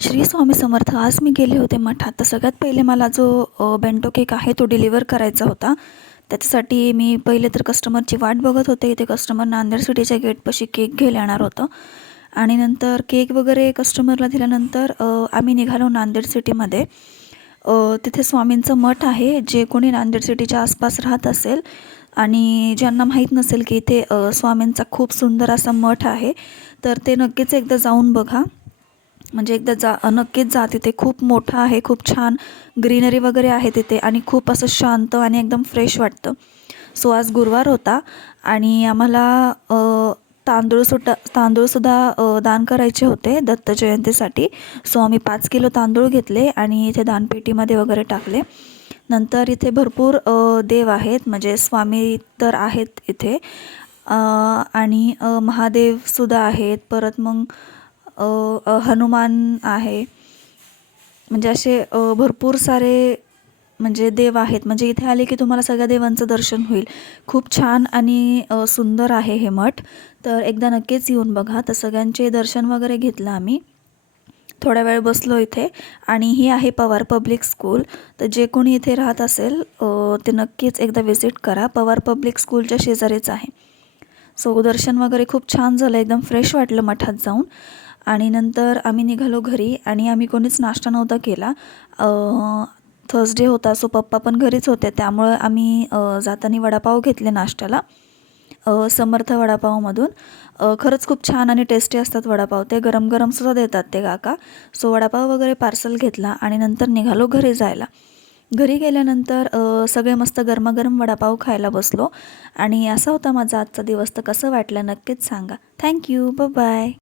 श्री स्वामी समर्थ. आज मी गेले होते मठात. तर सगळ्यात पहिले मला जो बेंटो केक आहे तो डिलिव्हर करायचा होता. त्याच्यासाठी मी पहिले तर कस्टमरची वाट बघत होते. इथे कस्टमर नांदेड सिटीच्या गेटपाशी केक घ्यायला येणार होतं आणि नंतर केक वगैरे कस्टमरला दिल्यानंतर आम्ही निघालो नांदेड सिटीमध्ये. तिथे स्वामींचं मठ आहे. जे कोणी नांदेड सिटीच्या आसपास राहत असेल आणि ज्यांना माहीत नसेल की इथे स्वामींचा खूप सुंदर असा मठ आहे, तर ते नक्कीच एकदा जाऊन बघा. म्हणजे एकदा नक्कीच जा. तिथे खूप मोठं आहे, खूप छान ग्रीनरी वगैरे आहे तिथे आणि खूप असं शांत आणि एकदम फ्रेश वाटतं. सो आज गुरुवार होता आणि आम्हाला तांदूळसुद्धा दान करायचे होते दत्त जयंतीसाठी. सो आम्ही 5 किलो तांदूळ घेतले आणि इथे दानपेटीमध्ये वगैरे टाकले. नंतर इथे भरपूर देव आहेत, म्हणजे स्वामी तर आहेत इथे आणि महादेवसुद्धा आहेत. परत मग हनुमान आहे. म्हणजे असे भरपूर सारे म्हणजे देव आहेत. म्हणजे इथे आले की तुम्हाला सगळ्या देवांचं दर्शन होईल. खूप छान आणि सुंदर आहे हे मठ. तर एकदा नक्कीच येऊन बघा. तर सगळ्यांचे दर्शन वगैरे घेतलं आम्ही. थोडा वेळ बसलो इथे आणि ही आहे पवार पब्लिक स्कूल. तर जे कोणी इथे राहत असेल ते नक्कीच एकदा व्हिजिट करा. पवार पब्लिक स्कूलच्या शेजारीच आहे. सो दर्शन वगैरे खूप छान झालं. एकदम फ्रेश वाटलं मठात जाऊन. आणि नंतर आम्ही निघालो घरी आणि आम्ही कोणीच नाश्ता नव्हता केला. थर्सडे होता, सो पप्पा पण घरीच होते. त्यामुळं आम्ही जाताना वडापाव घेतले नाश्त्याला समर्थ वडापावमधून. खरंच खूप छान आणि टेस्टी असतात वडापाव. ते गरम गरमसुद्धा देतात ते काका. सो वडापाव वगैरे पार्सल घेतला आणि नंतर निघालो घरी जायला. घरी गेल्यानंतर सगळे मस्त गरमागरम वडापाव खायला बसलो आणि असा होता माझा आजचा दिवस. तर कसं वाटलं नक्कीच सांगा. थँक्यू. बाय.